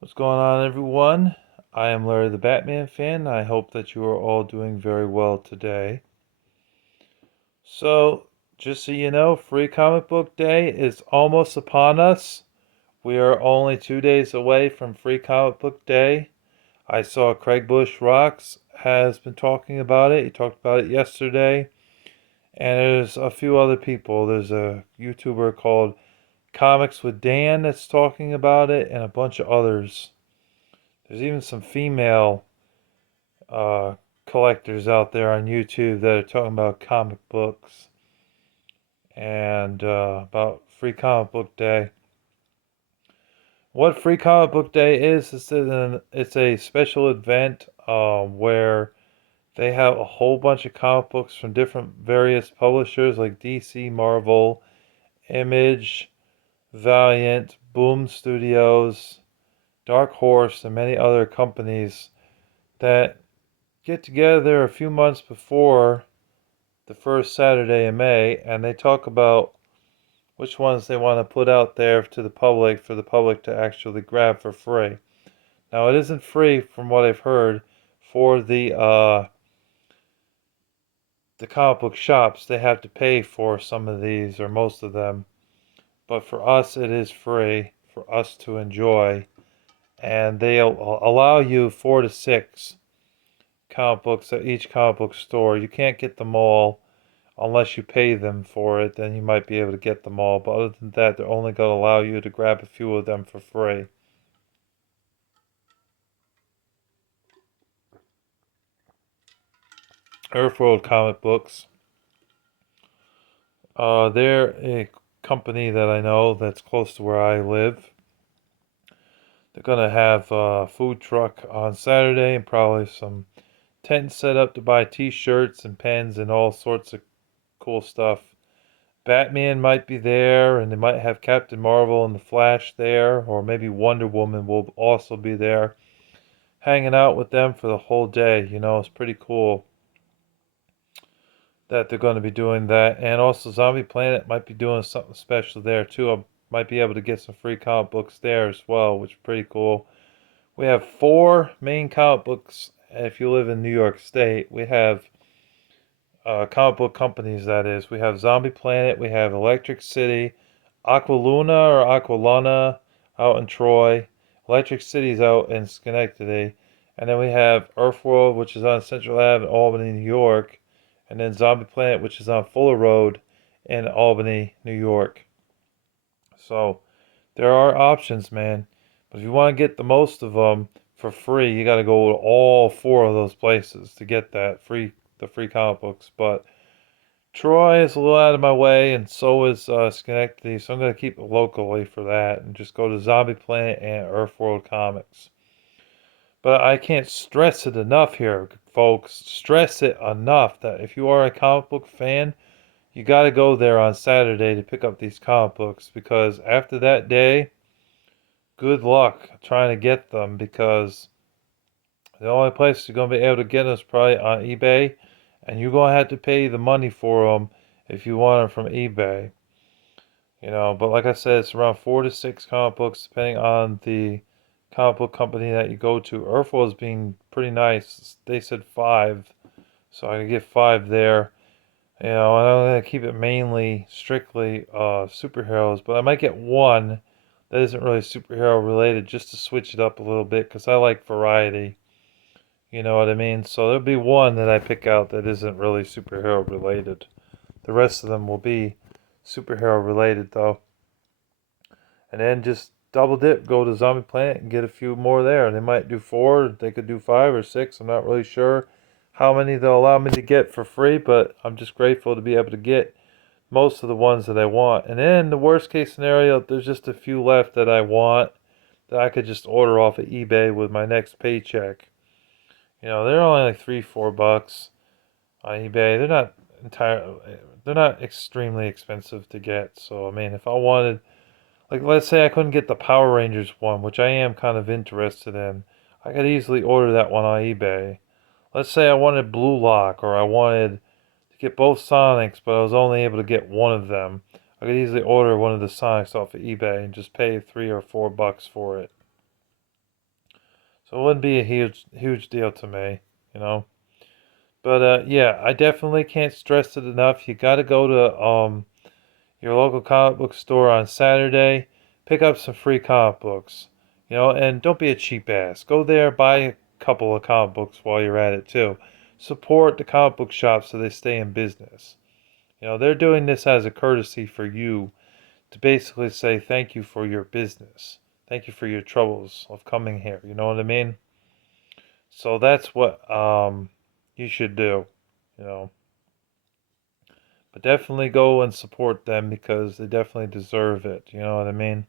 What's going on, everyone? I am Larry the Batman fan. I hope that you are all doing very well today. So, just so you know, Free Comic Book Day is almost upon us. We are only 2 days away from Free Comic Book Day. I saw Craig Bush Rocks has been talking about it. He talked about it yesterday. And there's a few other people. There's a YouTuber called Comics with Dan that's talking about it, and a bunch of others. There's even some female uh, collectors out there on YouTube that are talking about comic books and about Free Comic Book Day. What Free Comic Book Day is it's a special event where they have a whole bunch of comic books from different various publishers like DC, Marvel, Image, Valiant, Boom Studios, Dark Horse, and many other companies that get together a few months before the first Saturday in May, and they talk about which ones they want to put out there to the public for the public to actually grab for free. Now, it isn't free from what I've heard for the comic book shops. They have to pay for some of these or most of them, but for us, it is free for us to enjoy, and they allow you 4 to 6 comic books at each comic book store. You can't get them all unless you pay them for it, then you might be able to get them all. But other than that, they're only going to allow you to grab a few of them for free. Earthworld Comic Books. They're a company that I know that's close to where I live. They're going to have a food truck on Saturday and probably some tents set up to buy t-shirts and pens and all sorts of cool stuff. Batman might be there, and they might have Captain Marvel and the Flash there, or maybe Wonder Woman will also be there, hanging out with them for the whole day. It's pretty cool that they're going to be doing that. And also, Zombie Planet might be doing something special there too. I might be able to get some free comic books there as well, which is pretty cool. We have 4 main comic books. If you live in New York State, we have comic book companies, that is. We have Zombie Planet, we have Electric City, Aqualuna or Aqualana out in Troy. Electric City's out in Schenectady. And then we have Earthworld, which is on Central Ave in Albany, New York. And then Zombie Planet, which is on Fuller Road in Albany, New York. So there are options, man. But if you want to get the most of them for free, you got to go to all 4 of those places to get the free comic books. But Troy is a little out of my way, and so is Schenectady, so I'm going to keep it locally for that and just go to Zombie Planet and Earthworld Comics. But I can't stress it enough here, folks. Stress it enough that if you are a comic book fan, you got to go there on Saturday to pick up these comic books, because after that day, good luck trying to get them, because the only place you're going to be able to get them is probably on eBay, and you're going to have to pay the money for them if you want them from eBay. But like I said, it's around 4 to 6 comic books, depending on the comic book company that you go to. Earthworld is being pretty nice. They said 5, so I could get 5 there. And I'm going to keep it mainly, strictly superheroes, but I might get one that isn't really superhero related just to switch it up a little bit, because I like variety. You know what I mean? So there'll be one that I pick out that isn't really superhero related. The rest of them will be superhero related, though. And then just double dip, go to Zombie Planet and get a few more there. They might do 4, they could do 5 or 6. I'm not really sure how many they'll allow me to get for free, but I'm just grateful to be able to get most of the ones that I want. And then the worst case scenario, there's just a few left that I want that I could just order off of eBay with my next paycheck. They're only like $3-4 on eBay. They're not extremely expensive to get. So I mean, if I wanted, like, let's say I couldn't get the Power Rangers one, which I am kind of interested in, I could easily order that one on eBay. Let's say I wanted Blue Lock, or I wanted to get both Sonics, but I was only able to get one of them. I could easily order one of the Sonics off of eBay and just pay $3 or $4 for it. So it wouldn't be a huge deal to me, you know. But yeah, I definitely can't stress it enough. You got to go to your local comic book store on Saturday, pick up some free comic books, you know, and don't be a cheap ass. Go there, buy a couple of comic books while you're at it too. Support the comic book shops so they stay in business. You know, they're doing this as a courtesy for you to basically say thank you for your business. Thank you for your troubles of coming here. You know what I mean? So that's what you should do, you know. But definitely go and support them because they definitely deserve it. You know what I mean?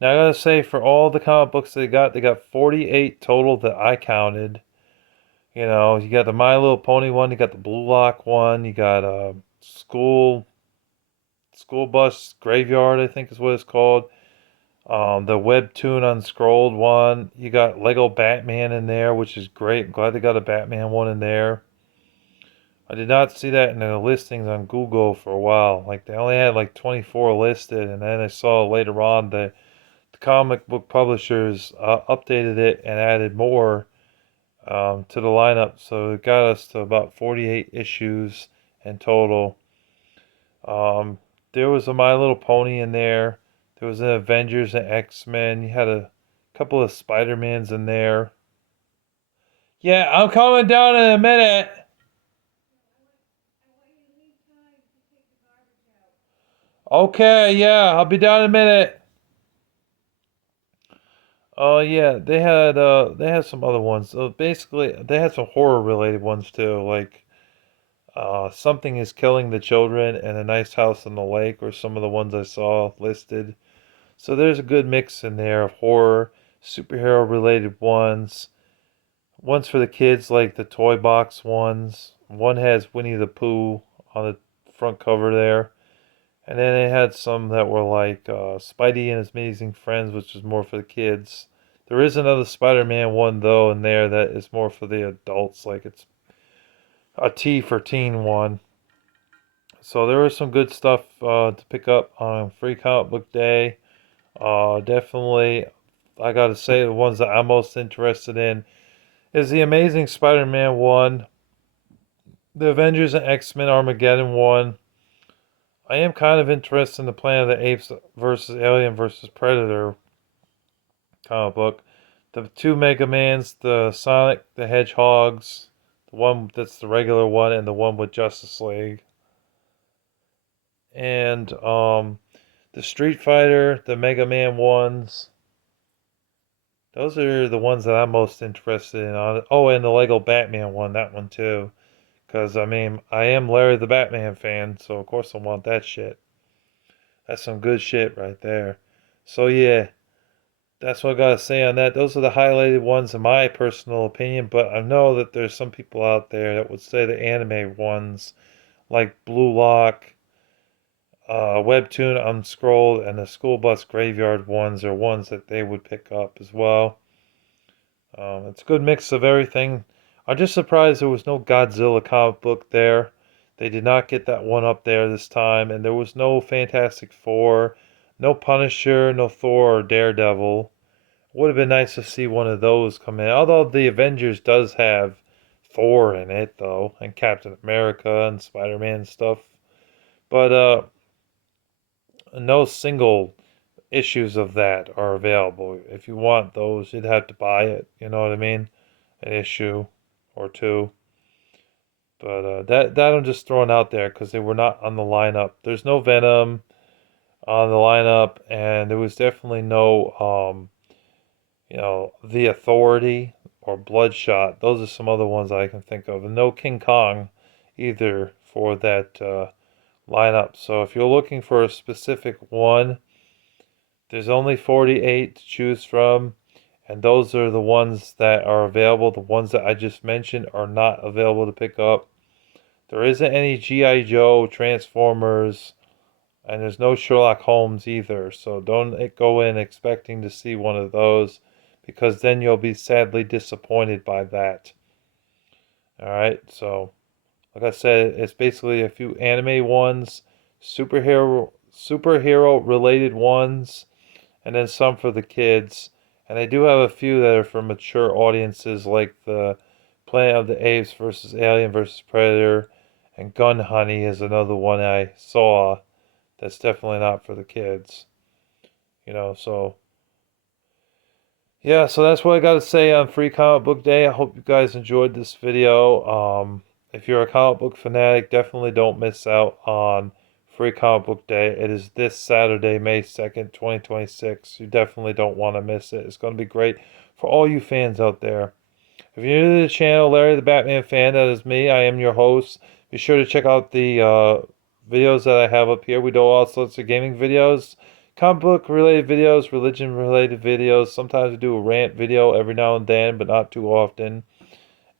Now I gotta say, for all the comic books they got 48 total that I counted. You know, you got the My Little Pony one, you got the Blue Lock one, you got School Bus Graveyard, I think is what it's called. The Webtoon Unscrolled one. You got Lego Batman in there, which is great. I'm glad they got a Batman one in there. I did not see that in the listings on Google for a while. Like they only had like 24 listed, and then I saw later on that the comic book publishers updated it and added more to the lineup. So it got us to about 48 issues in total. There was a My Little Pony in there. There was an Avengers and X-Men. You had a couple of Spider-Mans in there. Yeah, I'm coming down in a minute. Okay, yeah, I'll be down in a minute. Oh yeah, they had some other ones. So basically, they had some horror related ones too, like Something is Killing the Children and A Nice House on the Lake, or some of the ones I saw listed. So there's a good mix in there of horror, superhero related ones. Ones for the kids, like the toy box ones. One has Winnie the Pooh on the front cover there. And then they had some that were like Spidey and His Amazing Friends, which is more for the kids. There is another Spider-Man one though in there that is more for the adults, like it's a T for teen one. So there was some good stuff to pick up on Free Comic Book Day. Definitely, I gotta say the ones that I'm most interested in is the Amazing Spider-Man one, the Avengers and X-Men Armageddon one. I am kind of interested in the Planet of the Apes versus Alien versus Predator comic book. The two Mega Mans, the Sonic the Hedgehogs, the one that's the regular one, and the one with Justice League. And the Street Fighter, the Mega Man ones. Those are the ones that I'm most interested in. Oh, and the Lego Batman one, that one too. Because, I mean, I am Larry the Batman fan, so of course I want that shit. That's some good shit right there. So, yeah, that's what I gotta say on that. Those are the highlighted ones in my personal opinion, but I know that there's some people out there that would say the anime ones, like Blue Lock, Webtoon Unscrolled, and the School Bus Graveyard ones are ones that they would pick up as well. It's a good mix of everything. I'm just surprised there was no Godzilla comic book there. They did not get that one up there this time, and there was no Fantastic Four, no Punisher, no Thor or Daredevil. Would have been nice to see one of those come in. Although the Avengers does have Thor in it, though, and Captain America and Spider-Man and stuff. But no single issues of that are available. If you want those, you'd have to buy it. You know what I mean? An issue or two. But that I'm just throwing out there because they were not on the lineup. There's no Venom on the lineup, and there was definitely no The Authority or Bloodshot. Those are some other ones I can think of, and no King Kong either for that lineup. So if you're looking for a specific one, there's only 48 to choose from, and those are the ones that are available. The ones that I just mentioned are not available to pick up. There isn't any G.I. Joe, Transformers, and there's no Sherlock Holmes either. So don't go in expecting to see one of those because then you'll be sadly disappointed by that. Alright, so like I said, it's basically a few anime ones, superhero related ones, and then some for the kids. And they do have a few that are for mature audiences, like the Planet of the Apes versus Alien versus Predator, and Gun Honey is another one I saw that's definitely not for the kids. So yeah, so that's what I got to say on Free Comic Book Day. I hope you guys enjoyed this video. If you're a comic book fanatic, definitely don't miss out on Free Comic Book Day. It is this Saturday, May 2nd, 2026. You definitely don't want to miss it. It's going to be great for all you fans out there. If you're new to the channel, Larry the Batman Fan, that is me. I am your host. Be sure to check out the videos that I have up here. We do all sorts of gaming videos, comic book related videos, religion related videos. Sometimes we do a rant video every now and then, but not too often.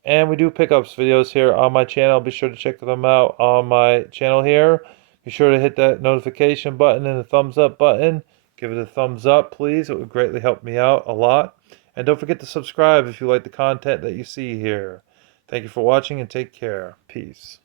And we do pickups videos here on my channel. Be sure to check them out on my channel here. Be sure to hit that notification button and the thumbs up button. Give it a thumbs up, please. It would greatly help me out a lot. And don't forget to subscribe if you like the content that you see here. Thank you for watching and take care. Peace.